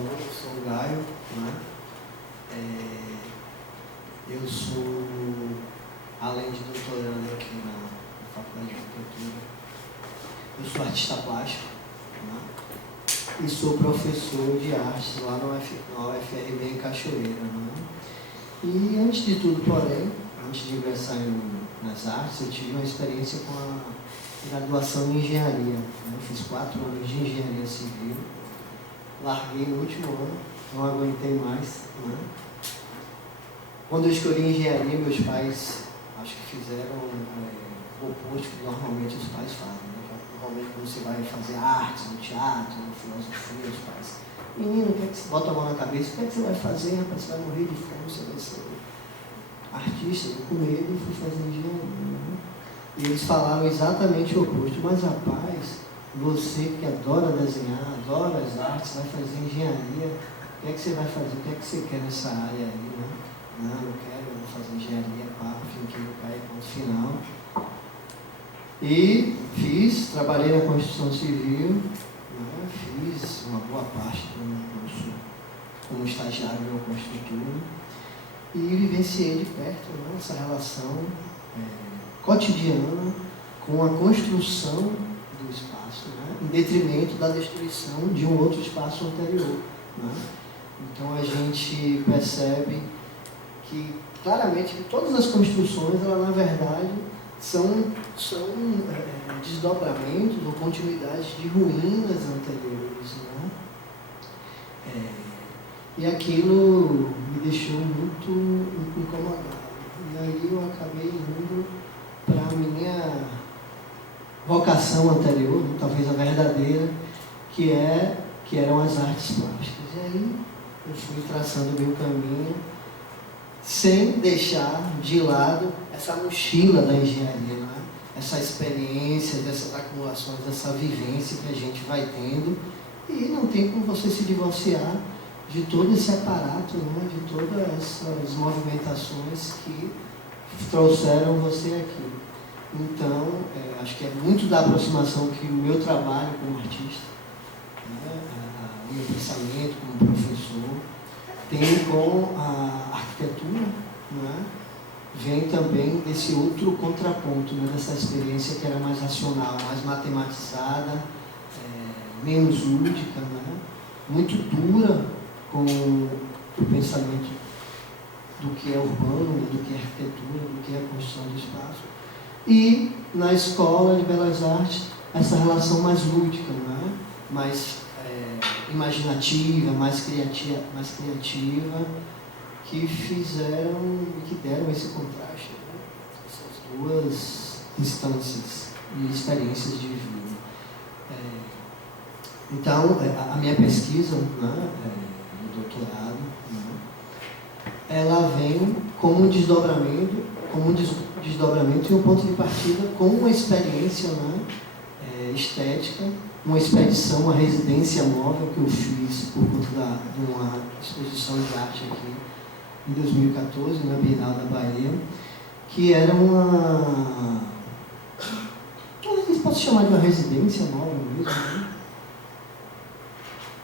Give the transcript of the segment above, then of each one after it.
falou, eu sou o Gaio, né? Eu sou, além de doutorando aqui na Faculdade de Arquitetura, eu sou artista plástico, né? E sou professor de artes lá na UFRB em Cachoeira, né? E antes de tudo, porém, antes de ingressar nas artes, eu tive uma experiência com a graduação em engenharia, né? Eu fiz 4 anos de engenharia civil, larguei no último ano, não aguentei mais, né? Quando eu escolhi engenharia, meus pais acho que fizeram o oposto que normalmente os pais fazem, né? Normalmente quando você vai fazer artes, no teatro, no filosofia, os pais: menino, o que é que você bota a mão na cabeça? O que é que você vai fazer, rapaz? Você vai morrer de fome, você vai ser artista. Eu com medo fui fazer engenharia, né? E eles falaram exatamente o oposto: mas rapaz, você que adora desenhar, adora as artes, vai fazer engenharia, o que é que você vai fazer? O que é que você quer nessa área aí, né? Não, eu quero, eu vou fazer engenharia, papo, finquinho, cai, ponto final. E trabalhei na construção civil, né? Fiz uma boa parte do meu curso como estagiário de uma construtora e vivenciei de perto, né, essa relação cotidiana com a construção do espaço, né, em detrimento da destruição de um outro espaço anterior, né? Então a gente percebe que claramente que todas as construções, elas na verdade são desdobramentos ou continuidades de ruínas anteriores, né? E aquilo me deixou muito incomodado. E aí eu acabei indo para a minha vocação anterior, talvez a verdadeira, que eram as artes plásticas. E aí eu fui traçando o meu caminho, sem deixar de lado essa mochila da engenharia, né? Essa experiência, dessas acumulações, dessa vivência que a gente vai tendo, e não tem como você se divorciar de todo esse aparato, né? De todas essas movimentações que trouxeram você aqui. Então, acho que é muito da aproximação que o meu trabalho como artista, né? O meu pensamento como professor, tem com a arquitetura, né? Vem também desse outro contraponto, né? Dessa experiência que era mais racional, mais matematizada, menos lúdica, né? Muito dura com o pensamento do que é urbano, do que é arquitetura, do que é a construção do espaço. E na escola de Belas Artes, essa relação mais lúdica, né? Mais imaginativa, mais criativa, que que deram esse contraste, né? Essas duas instâncias e experiências de vida. Então, a minha pesquisa, né, no doutorado, né, ela vem como um desdobramento e um ponto de partida com uma experiência, né, estética, uma expedição, uma residência móvel que eu fiz por conta de uma exposição de arte aqui em 2014, na Bienal da Bahia, que era uma... talvez possa chamar de uma residência móvel mesmo, né?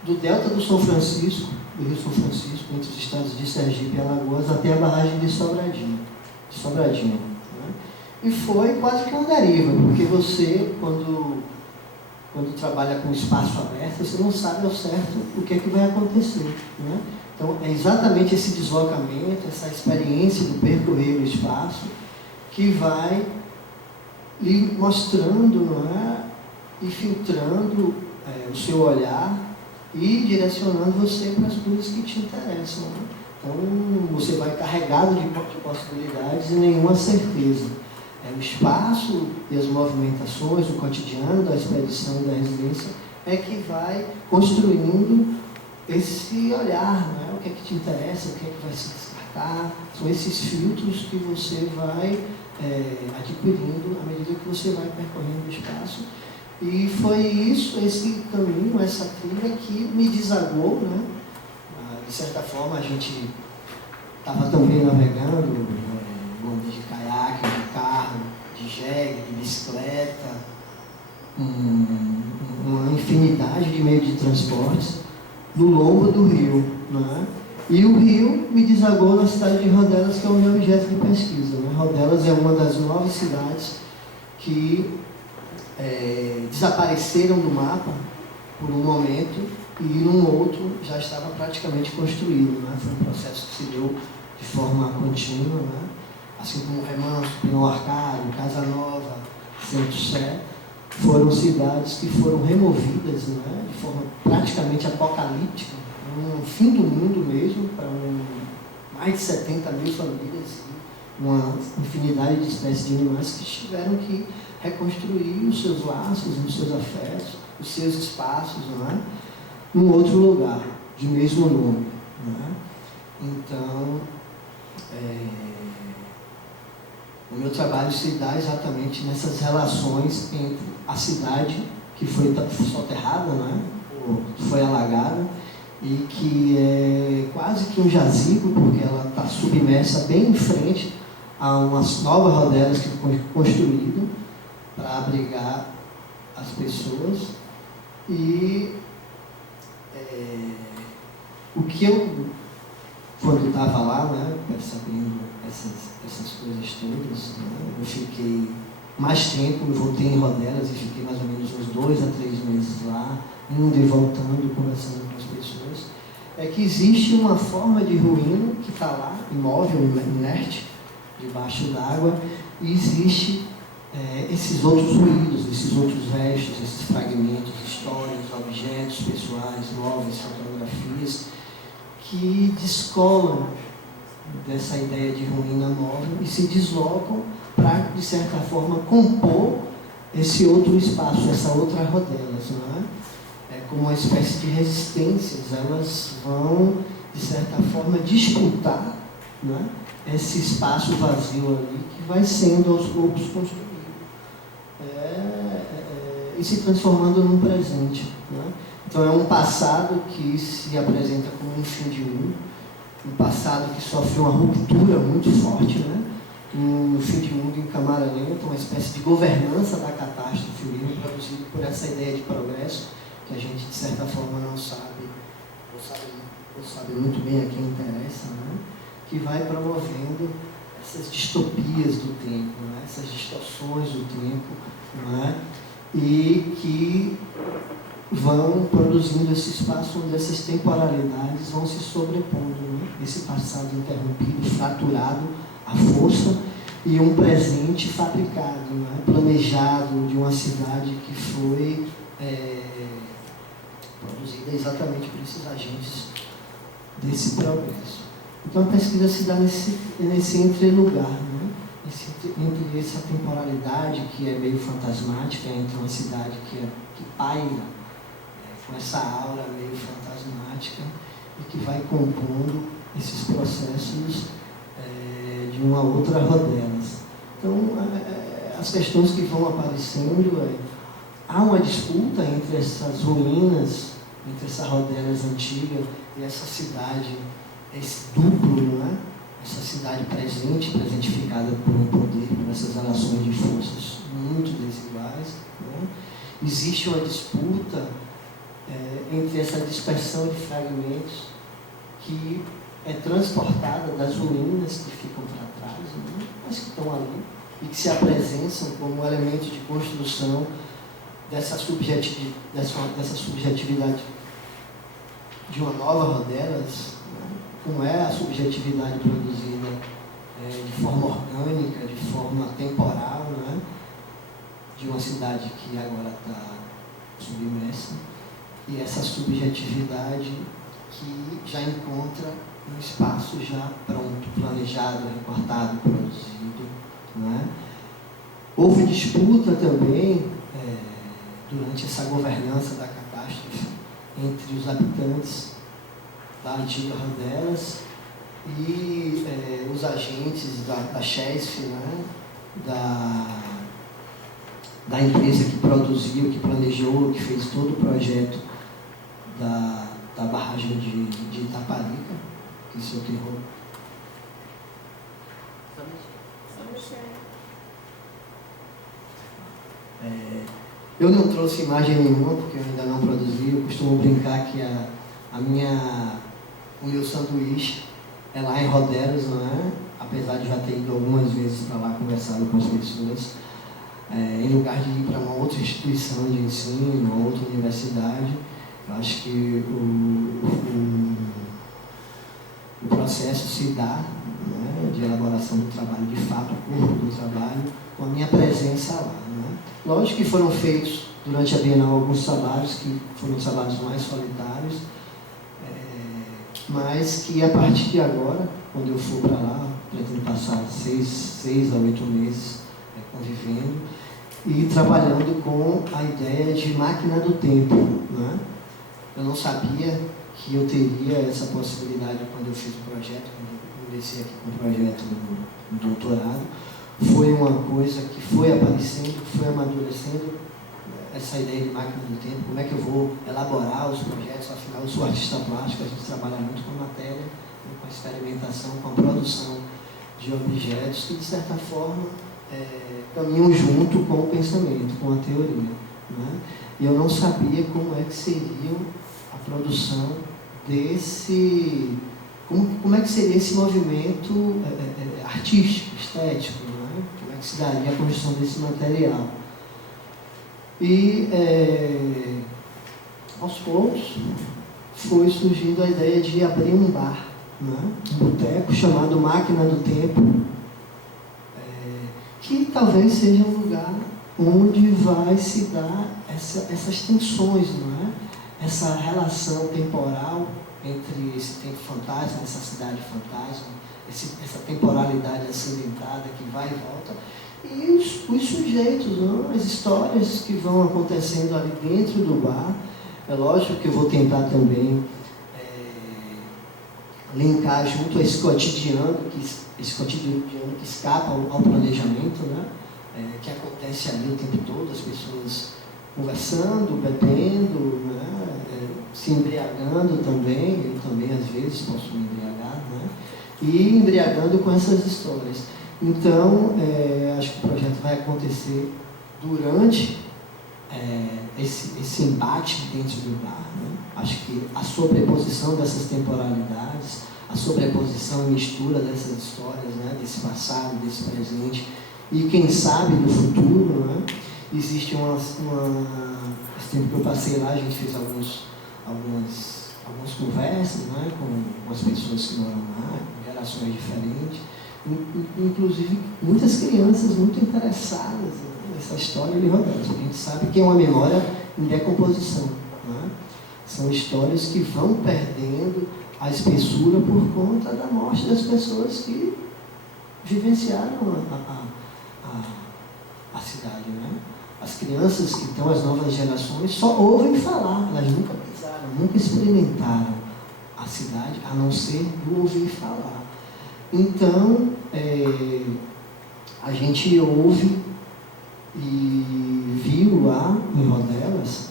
Do delta do São Francisco, do Rio São Francisco, entre os estados de Sergipe e Alagoas, até a barragem de Sobradinho, né? E foi quase que uma deriva, porque você, quando trabalha com espaço aberto, você não sabe ao certo o que é que vai acontecer, né? Então, é exatamente esse deslocamento, essa experiência do percorrer o espaço, que vai lhe mostrando, não é? E filtrando o seu olhar e direcionando você para as coisas que te interessam, né? Então, você vai carregado de possibilidades e nenhuma certeza. O espaço e as movimentações, o cotidiano da expedição e da residência é que vai construindo esse olhar, não é? O que é que te interessa, o que é que vai se descartar. São esses filtros que você vai adquirindo à medida que você vai percorrendo o espaço. E foi isso, esse caminho, essa trilha que me desagou, né? De certa forma, a gente estava também navegando, de caiaque, de carro, de jegue, de bicicleta, uma infinidade de meios de transportes, no lombo do rio, né? E o rio me desagou na cidade de Rodelas, que é o meu objeto de pesquisa, né? Rodelas é uma das 9 cidades que desapareceram do mapa por um momento e num outro já estava praticamente construído, né? Foi um processo que se deu de forma contínua, né? Assim como Remanso, Pinhão Arcádio, Casa Nova, Centro Sé, foram cidades que foram removidas, né? De forma praticamente apocalíptica, um fim do mundo mesmo, para mais de 70 mil famílias, uma infinidade de espécies de animais que tiveram que reconstruir os seus laços, os seus afetos, os seus espaços, não é? Num outro lugar, de mesmo nome. Não é? Então, o meu trabalho se dá exatamente nessas relações entre a cidade, que foi soterrada, não é? Ou foi alagada, e que é quase que um jazigo, porque ela está submersa bem em frente a umas novas rodelas que foi construído para abrigar as pessoas. E o que eu, quando estava lá, né, percebendo essas coisas todas, né, eu fiquei mais tempo, eu voltei em Rodelas e fiquei mais ou menos uns 2 a 3 meses lá, indo e voltando, conversando com as pessoas, é que existe uma forma de ruína que está lá, imóvel, inerte, debaixo d'água, e existe esses outros ruídos, esses outros restos, esses fragmentos, histórias, objetos pessoais, móveis, fotografias, que descolam dessa ideia de ruína móvel e se deslocam para, de certa forma, compor esse outro espaço, essa outra Rodelas, não é? É como uma espécie de resistências, elas vão, de certa forma, disputar, não é? Esse espaço vazio ali que vai sendo aos poucos construído. E se transformando num presente. Né? Então é um passado que se apresenta como um fim de mundo, um passado que sofre uma ruptura muito forte, né? Um fim de mundo em câmara lenta, uma espécie de governança da catástrofe mesmo, produzido por essa ideia de progresso, que a gente de certa forma não sabe, ou sabe muito bem a quem interessa, né? Que vai promovendo essas distopias do tempo, né? Essas distorções do tempo, né? E que vão produzindo esse espaço onde essas temporalidades vão se sobrepondo, né? Esse passado interrompido, fraturado, à força, e um presente fabricado, né? Planejado, de uma cidade que foi produzida exatamente por esses agentes desse progresso. Então a pesquisa se dá nesse entrelugar, né? Entre essa temporalidade que é meio fantasmática, entre uma cidade que paira com essa aura meio fantasmática e que vai compondo esses processos de uma outra Rodelas. Então, as questões que vão aparecendo há uma disputa entre essas ruínas, entre essa Rodelas antiga e essa cidade, esse duplo, não é? Essa cidade presentificada por um poder, por essas relações de forças muito desiguais. Né? Existe uma disputa entre essa dispersão de fragmentos que é transportada das ruínas que ficam para trás, né? Mas que estão ali e que se apresentam como elementos de construção dessa subjetividade de uma nova Rodelas, como é a subjetividade produzida de forma orgânica, de forma temporal, né? De uma cidade que agora está submersa, e essa subjetividade que já encontra um espaço já pronto, planejado, recortado, produzido. Né? Houve disputa também, durante essa governança da catástrofe, entre os habitantes da antiga Rodelas e os agentes da Chesf, né? da empresa que produziu, que planejou, que fez todo o projeto da barragem de Itaparica, que soterrou. Eu não trouxe imagem nenhuma, porque eu ainda não produzi. Eu costumo brincar que a o meu sanduíche é lá em Rodelas, não é? Apesar de já ter ido algumas vezes para lá, conversado com as pessoas, em lugar de ir para uma outra instituição de ensino, uma outra universidade, eu acho que o processo se dá, né, de elaboração do trabalho, de fato, o corpo do trabalho, com a minha presença lá. Né? Lógico que foram feitos, durante a Bienal, alguns trabalhos que foram trabalhos mais solitários, mas que a partir de agora, quando eu for para lá, pretendo passar 6 a 8 meses convivendo e trabalhando com a ideia de máquina do tempo. Né? Eu não sabia que eu teria essa possibilidade quando eu fiz o projeto, quando eu comecei aqui com o projeto do doutorado. Foi uma coisa que foi aparecendo, que foi amadurecendo, essa ideia de máquina do tempo, como é que eu vou elaborar os projetos. Afinal, eu sou artista plástico, a gente trabalha muito com matéria, com a experimentação, com a produção de objetos que, de certa forma, caminham junto com o pensamento, com a teoria. Né? E eu não sabia como é que seria a produção desse... Como é que seria esse movimento artístico, estético, né? Como é que se daria a construção desse material. E, aos poucos, foi surgindo a ideia de abrir um bar, né? Um boteco chamado Máquina do Tempo, que talvez seja um lugar onde vai se dar essas tensões, não é? Essa relação temporal entre esse tempo fantasma, essa cidade fantasma, essa temporalidade acidentada que vai e volta, e os sujeitos, não? As histórias que vão acontecendo ali dentro do bar. É lógico que eu vou tentar também linkar junto a esse cotidiano que escapa ao planejamento, né? Que acontece ali o tempo todo, as pessoas conversando, bebendo, né? Se embriagando também. Eu também às vezes posso me embriagar, né? E embriagando com essas histórias. Então, acho que o projeto vai acontecer durante esse embate dentro do bar. Né? Acho que a sobreposição dessas temporalidades, a sobreposição e mistura dessas histórias, né? Desse passado, desse presente e, quem sabe, do futuro. Né? Existe esse tempo que eu passei lá, a gente fez algumas conversas, né? com as pessoas que moram lá, com gerações diferentes. Inclusive muitas crianças muito interessadas nessa história de Rodelas, porque a gente sabe que é uma memória em decomposição. Né? São histórias que vão perdendo a espessura por conta da morte das pessoas que vivenciaram a cidade. Né? As crianças que estão, as novas gerações, só ouvem falar, elas nunca pisaram, nunca experimentaram a cidade, a não ser do ouvir falar. Então, a gente ouve e viu lá em Rodelas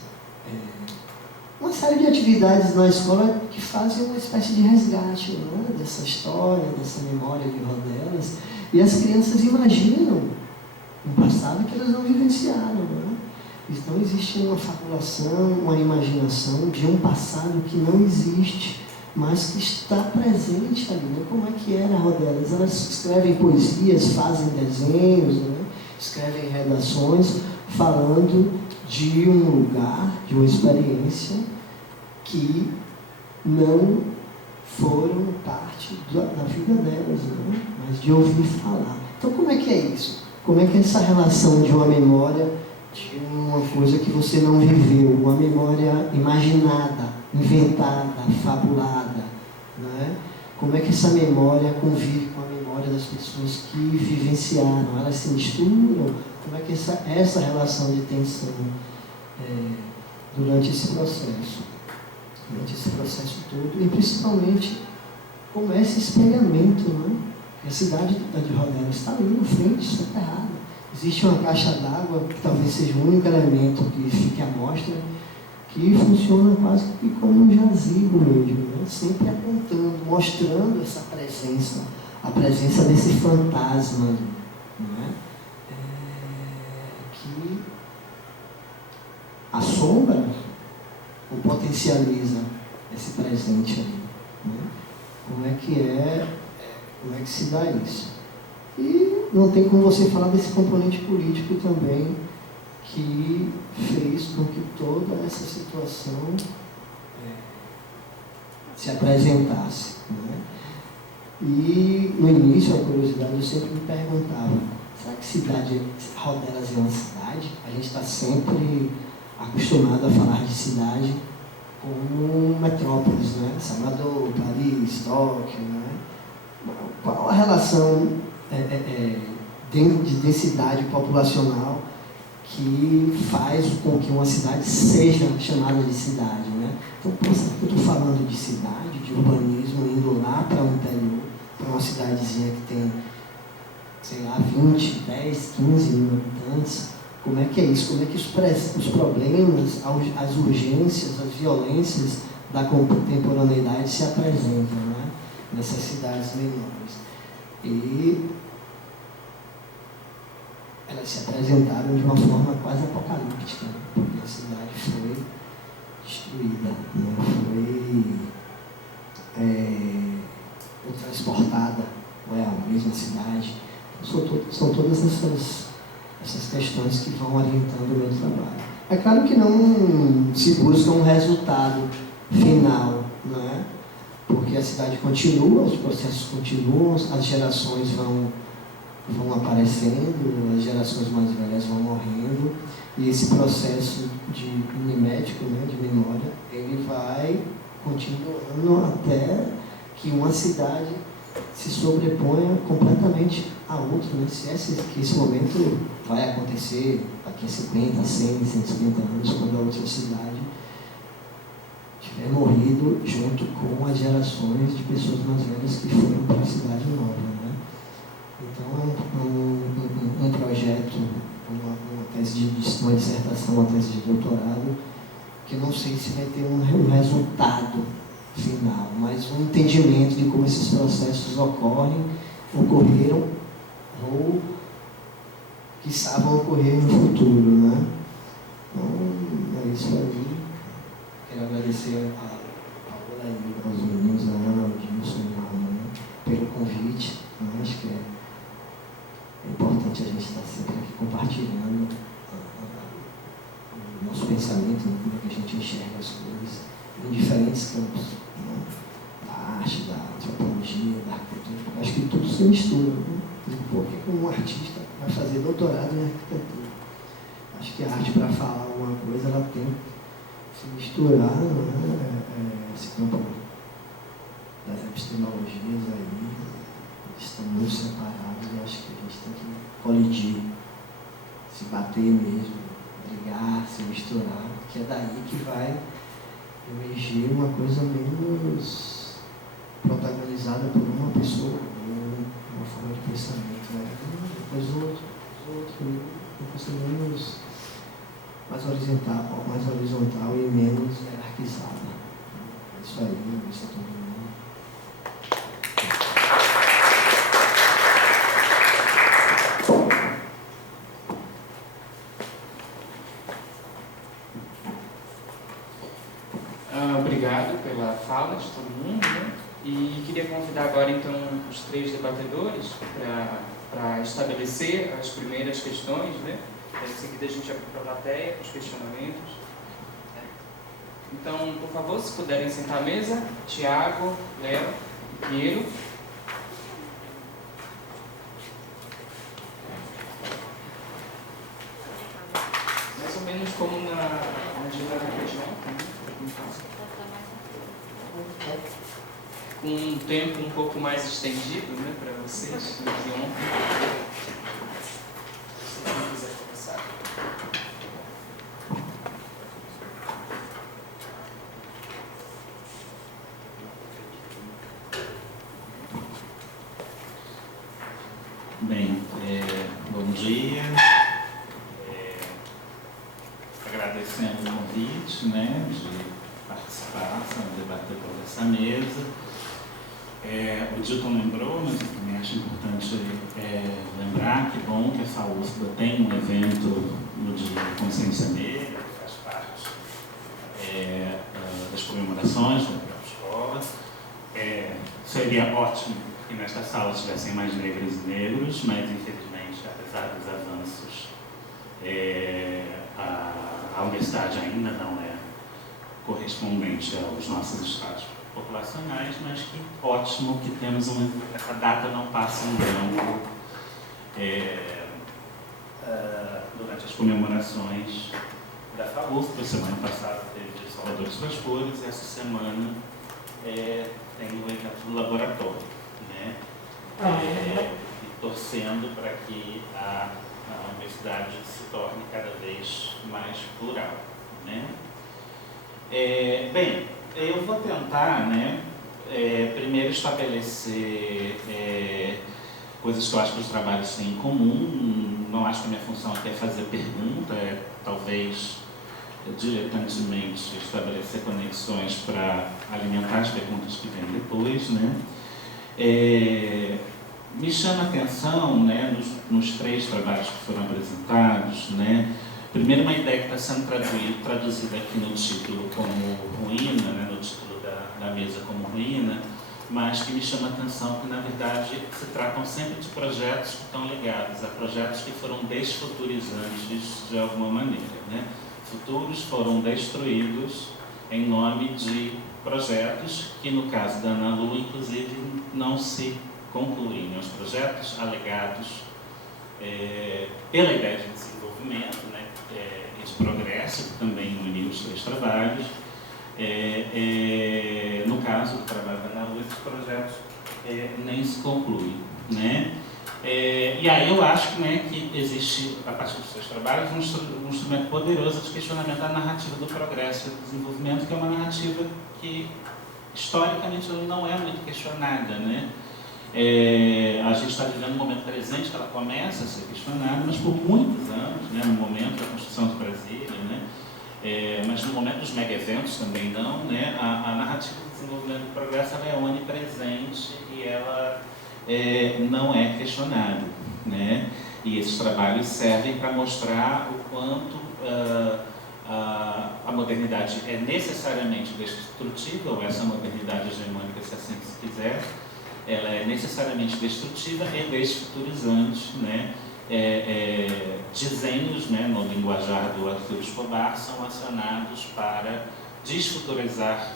uma série de atividades na escola que fazem uma espécie de resgate, né, dessa história, dessa memória de Rodelas, e as crianças imaginam um passado que elas não vivenciaram. Né? Então existe uma fabulação, uma imaginação de um passado que não existe, mas que está presente ali. Né? Como é que era Rodelas? Elas escrevem poesias, fazem desenhos, né? Escrevem redações falando de um lugar, de uma experiência que não foram parte da vida delas, né? Mas de ouvir falar. Então, como é que é isso? Como é que é essa relação de uma memória, de uma coisa que você não viveu, uma memória imaginada, inventada, fabulada, né? Como é que essa memória convive com a memória das pessoas que vivenciaram? Elas se misturam? Como é que essa relação de tensão durante esse processo todo, e principalmente como é esse espelhamento, né? A cidade de Rodelas está ali na frente, soterrada. Existe uma caixa d'água que talvez seja o único elemento que fique à mostra, que funciona quase que como um jazigo mesmo, né? Sempre apontando, mostrando essa presença, a presença desse fantasma, né? Que assombra ou potencializa esse presente ali, né? Como é que se dá isso? E não tem como você falar desse componente político também, que fez com que toda essa situação se apresentasse, né? E no início, a curiosidade, eu sempre me perguntava, será que cidade, Rodelas é uma cidade? A gente está sempre acostumado a falar de cidade como metrópoles, né? Salvador, Paris, Tóquio, né? Qual a relação de densidade populacional que faz com que uma cidade seja chamada de cidade, né? Então, eu estou falando de cidade, de urbanismo, indo lá para o interior, para uma cidadezinha que tem, sei lá, 20, 10, 15 mil habitantes. Como é que é isso? Como é que os problemas, as urgências, as violências da contemporaneidade se apresentam, né? Nessas cidades menores? E elas se apresentaram de uma forma quase apocalíptica, porque a cidade foi destruída, né? Foi transportada, não é a mesma cidade. São todas essas questões que vão orientando o meu trabalho. É claro que não se busca um resultado final, não é? Porque a cidade continua, os processos continuam, as gerações vão aparecendo, as gerações mais velhas vão morrendo, e esse processo de mimético, né, de memória, ele vai continuando até que uma cidade se sobreponha completamente a outra, né? Que esse momento vai acontecer daqui a 50, 100, 150 anos, quando a outra cidade tiver morrido junto com as gerações de pessoas mais velhas que foram para a cidade nova, né? Então, um projeto, uma dissertação, uma tese de doutorado, que eu não sei se vai ter um resultado final, mas um entendimento de como esses processos ocorreram ou que estavam ocorrer no futuro, né? Então, é isso aí. Quero agradecer a Paola e aos meninos, a Ana, ao Dilson e a Ana, pelo convite. Eu acho que é importante a gente estar sempre aqui compartilhando o nosso pensamento, né? Como é que a gente enxerga as coisas em diferentes campos, né? Da arte, da antropologia, da arquitetura. Acho que tudo se mistura, né? Por que um artista vai fazer doutorado em arquitetura? Acho que a arte, para falar alguma coisa, ela tem que se misturar, né? Esse campo das epistemologias aí estão muito separados, e acho que a gente tem que colidir, se bater mesmo, brigar, se misturar, que é daí que vai emergir uma coisa menos protagonizada por uma pessoa, uma forma de pensamento, né? Depois outro, uma coisa menos mais horizontal e menos hierarquizada. É isso aí, isso é todo mundo. Obrigado pela fala de todo mundo, né? E queria convidar agora então os três debatedores para estabelecer as primeiras questões, né? Em seguida a gente abre para a plateia, para os questionamentos. Então, por favor, se puderem sentar à mesa, Tiago, Léo e Piero. Mais ou menos como na dinâmica regional, com um tempo um pouco mais estendido, né, para vocês, do que ontem. Se alguém quiser começar. Bem, bom dia. Agradecendo o convite, né, de participar, debater por essa mesa. O Dilton lembrou, mas eu também acho importante lembrar que bom que essa USPA tem um evento no Dia da Consciência Negra, que faz parte das comemorações, seria ótimo que nesta sala tivessem mais negras e negros, mas infelizmente, apesar dos avanços, a universidade ainda não é correspondente aos nossos estados populacionais, mas que ótimo que temos essa data não passa em branco durante as comemorações da FAUSP. A semana passada teve Salvadores das Flores e essa semana tem o evento do laboratório, né? E torcendo para que a universidade se torne cada vez mais plural, né? Bem, eu vou tentar, né, primeiro estabelecer coisas que eu acho que os trabalhos têm em comum. Não acho que a minha função aqui é fazer pergunta, talvez diletantemente estabelecer conexões para alimentar as perguntas que vêm depois, né? Me chama a atenção, né, nos 3 trabalhos que foram apresentados, né? Primeiro, uma ideia que está sendo traduzida aqui no título como ruína, né, no título da mesa como ruína, mas que me chama a atenção que, na verdade, se tratam sempre de projetos que estão ligados a projetos que foram desfuturizantes de alguma maneira, né? Futuros foram destruídos em nome de projetos que, no caso da Ana Lu, inclusive, não se concluem. Os projetos alegados pela ideia de desenvolvimento, né, e de progresso, que também uniu os 3 trabalhos. No caso do trabalho da Ana Lu, esses projetos nem se concluem, né? E aí eu acho que, né, que existe, a partir dos 3 trabalhos, um instrumento poderoso de questionamento da narrativa do progresso e do desenvolvimento, que é uma narrativa que, historicamente, não é muito questionada, né? A gente está vivendo um momento presente que ela começa a ser questionada, mas por muitos anos, né, no momento da construção de Brasília, né, mas no momento dos mega-eventos também não, né, a narrativa do desenvolvimento do progresso ela é onipresente e ela não é questionada, né? E esses trabalhos servem para mostrar o quanto a modernidade é necessariamente destrutiva, ou essa modernidade hegemônica, se assim se quiser, ela é necessariamente destrutiva e desfuturizante, né? Desenhos, né, no linguajar do Arthur Escobar, são acionados para desfuturizar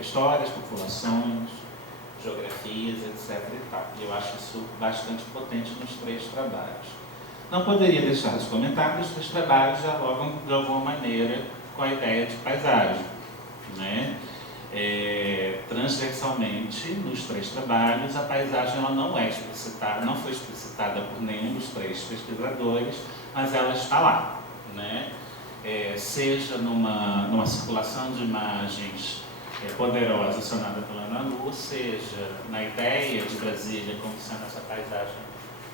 histórias, populações, geografias, etc. E tal. Eu acho isso bastante potente nos 3 trabalhos. Não poderia deixar de comentar que os 3 trabalhos dialogam de alguma maneira com a ideia de paisagem, né? Transversalmente, nos 3 trabalhos, a paisagem ela não foi explicitada por nenhum dos 3 pesquisadores, mas ela está lá, né? Seja numa circulação de imagens poderosa acionada pela Ana Lu, seja na ideia de Brasília como sendo essa paisagem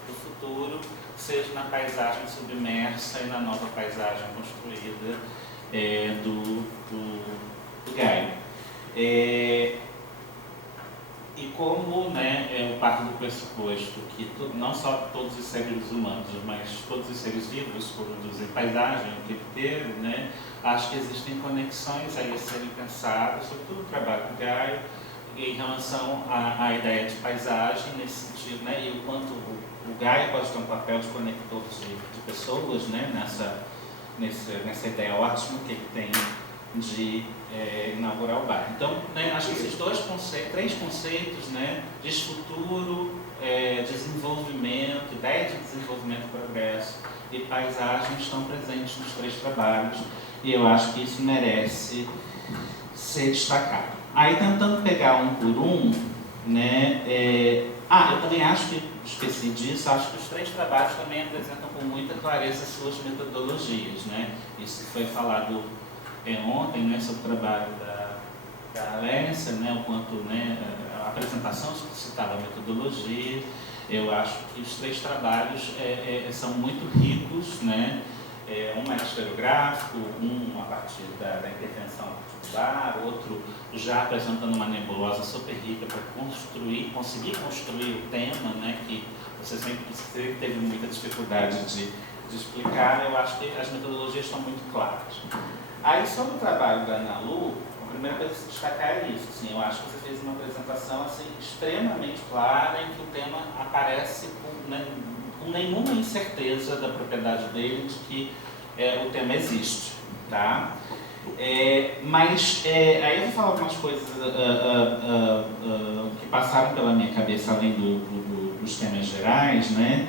do futuro, seja na paisagem submersa e na nova paisagem construída do Gaio. E como, né, eu parto do pressuposto que não só todos os seres humanos, mas todos os seres vivos produzem paisagem o tempo inteiro, né, acho que existem conexões aí a serem pensadas, sobretudo o trabalho do Gaio, em relação à ideia de paisagem, nesse sentido, né, e o quanto o Gaio pode ter um papel de conector de pessoas, né, nessa ideia ótima que ele tem de inaugurar o bairro. Então, né, acho que esses 3 conceitos, né, desfuturo, desenvolvimento, ideia de desenvolvimento e progresso e paisagem estão presentes nos 3 trabalhos e eu acho que isso merece ser destacado. Aí, tentando pegar um por um, né, eu também acho que, esqueci disso, acho que os 3 trabalhos também apresentam com muita clareza suas metodologias, né? Isso foi falado ontem, né, sobre o trabalho da Alessia, né, o quanto, né, a apresentação explicitava a metodologia. Eu acho que os 3 trabalhos são muito ricos, né? Um é historiográfico, um a partir da intervenção particular, outro já apresentando uma nebulosa super rica para conseguir construir o tema, né, que você sempre teve muita dificuldade de explicar. Eu acho que as metodologias estão muito claras. Aí, sobre o trabalho da Ana Lu, A primeira coisa a se destacar é isso. Assim, eu acho que você fez uma apresentação assim, extremamente clara em que o tema aparece com nenhuma incerteza da propriedade dele de que o tema existe. Tá? Mas aí eu vou falar algumas coisas que passaram pela minha cabeça além dos temas gerais, né?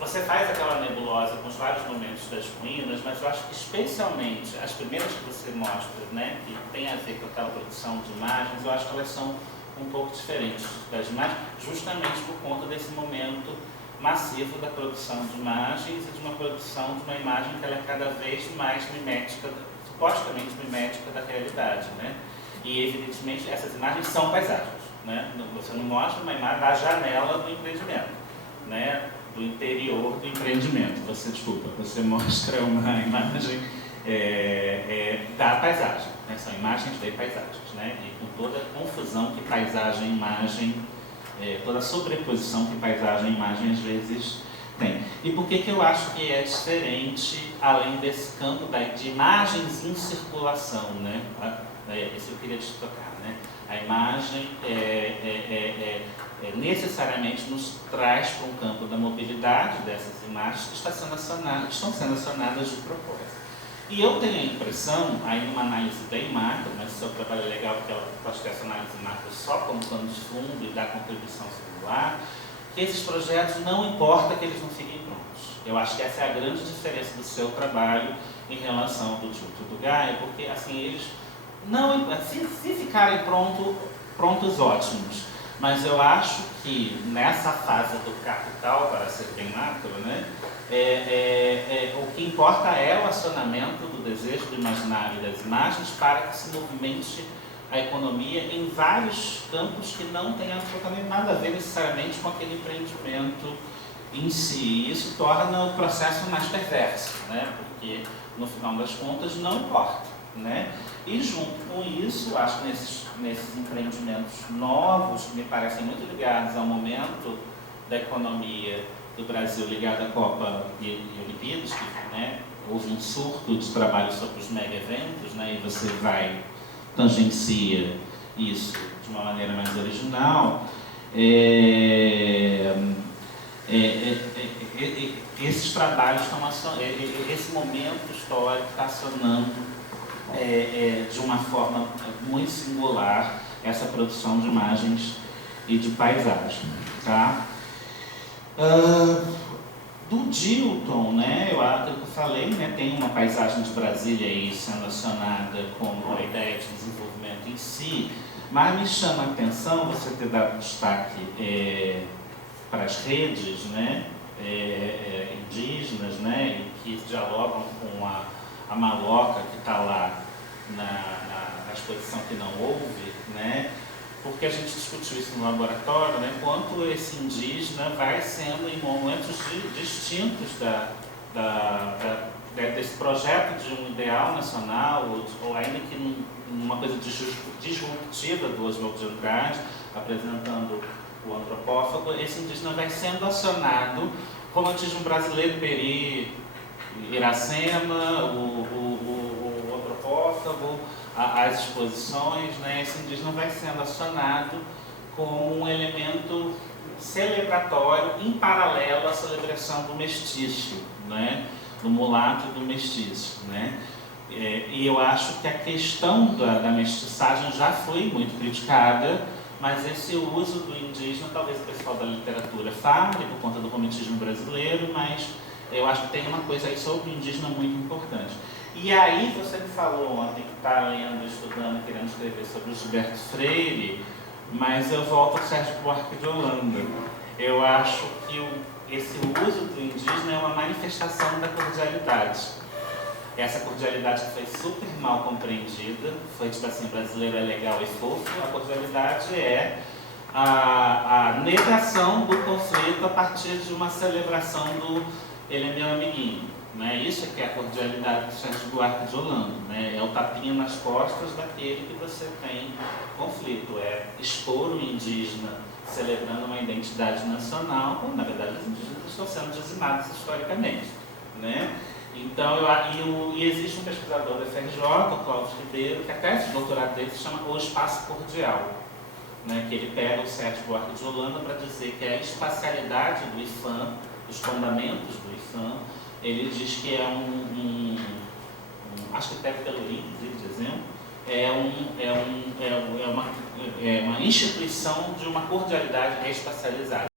Você faz aquela nebulosa com os vários momentos das ruínas, mas eu acho que especialmente as primeiras que você mostra, né, que tem a ver com aquela produção de imagens, eu acho que elas são um pouco diferentes das imagens, justamente por conta desse momento massivo da produção de imagens e de uma produção de uma imagem que ela é cada vez mais mimética, supostamente mimética da realidade, né? E evidentemente essas imagens são paisagens, né? Você não mostra uma imagem da janela do empreendimento, né? Do interior do empreendimento. Você mostra uma imagem da paisagem, né? São imagens de paisagens, né? E com toda a confusão que paisagem e imagem, toda a sobreposição que paisagem e imagem às vezes tem. E por que eu acho que é diferente, além desse campo de imagens em circulação, né? Isso eu queria te tocar, né? A imagem necessariamente nos traz para um campo da mobilidade dessas imagens que estão sendo acionadas de propósito. E eu tenho a impressão, aí numa análise bem macro, mas o seu trabalho é legal porque eu acho que essa análise macro só como plano de fundo e dá contribuição singular, que esses projetos não importa que eles não fiquem prontos. Eu acho que essa é a grande diferença do seu trabalho em relação ao do Dilton e do Gaia, porque assim, eles não, se ficarem prontos, ótimos. Mas eu acho que nessa fase do capital, para ser bem macro, né, o que importa é o acionamento do desejo, do imaginário e das imagens para que se movimente a economia em vários campos que não têm absolutamente nada a ver necessariamente com aquele empreendimento em si. Isso torna o processo mais perverso, né, porque no final das contas não importa, né? E junto com isso, acho que nesses empreendimentos novos, que me parecem muito ligados ao momento da economia do Brasil ligada à Copa e Olimpíadas, que, né, houve um surto de trabalho sobre os mega eventos, né, e você tangencia isso de uma maneira mais original. Esses trabalhos esse momento histórico está acionando de uma forma muito singular essa produção de imagens e de paisagem, tá? Do Dilton, né, aquilo que eu falei, né, tem uma paisagem de Brasília aí sendo acionada como a ideia de desenvolvimento em si, mas me chama a atenção você ter dado destaque para as redes, né, indígenas, né, e que dialogam com a maloca que está lá na exposição que não houve, né? Porque a gente discutiu isso no laboratório, né? Quanto esse indígena vai sendo em momentos distintos desse projeto de um ideal nacional, ou ainda que numa coisa disruptiva do Oswald de Andrade, apresentando o antropófago, esse indígena vai sendo acionado, como diz um brasileiro, Peri, Iracema, o antropófago, as exposições, né? Esse indígena vai sendo acionado como um elemento celebratório em paralelo à celebração do mestiço, né? Do mulato e do mestiço, né? E eu acho que a questão da mestiçagem já foi muito criticada, mas esse uso do indígena, talvez o pessoal da literatura fale por conta do romantismo brasileiro, mas eu acho que tem uma coisa aí sobre o indígena muito importante. E aí você me falou ontem que está lendo, estudando, querendo escrever sobre o Gilberto Freire, mas eu volto ao Sérgio Buarque de Holanda. Eu acho que esse uso do indígena é uma manifestação da cordialidade. Essa cordialidade que foi super mal compreendida, foi tipo assim, brasileiro é legal e fofo, a cordialidade é a negação do conflito a partir de uma celebração do ele é meu amiguinho, né? Isso é que é a cordialidade do Sérgio Buarque de Holanda, né? É o tapinha nas costas daquele que você tem conflito, é expor o indígena celebrando uma identidade nacional, quando na verdade os indígenas estão sendo dizimados historicamente, né? Então, e existe um pesquisador da FRJ, o Cláudio Ribeiro, que a tese de doutorado dele se chama O Espaço Cordial, né, que ele pega o Sérgio Buarque de Holanda para dizer que a espacialidade do IFAM, os fundamentos do IFAM, ele diz que é acho que pega pelo inclusive de exemplo, é uma instituição de uma cordialidade espacializada.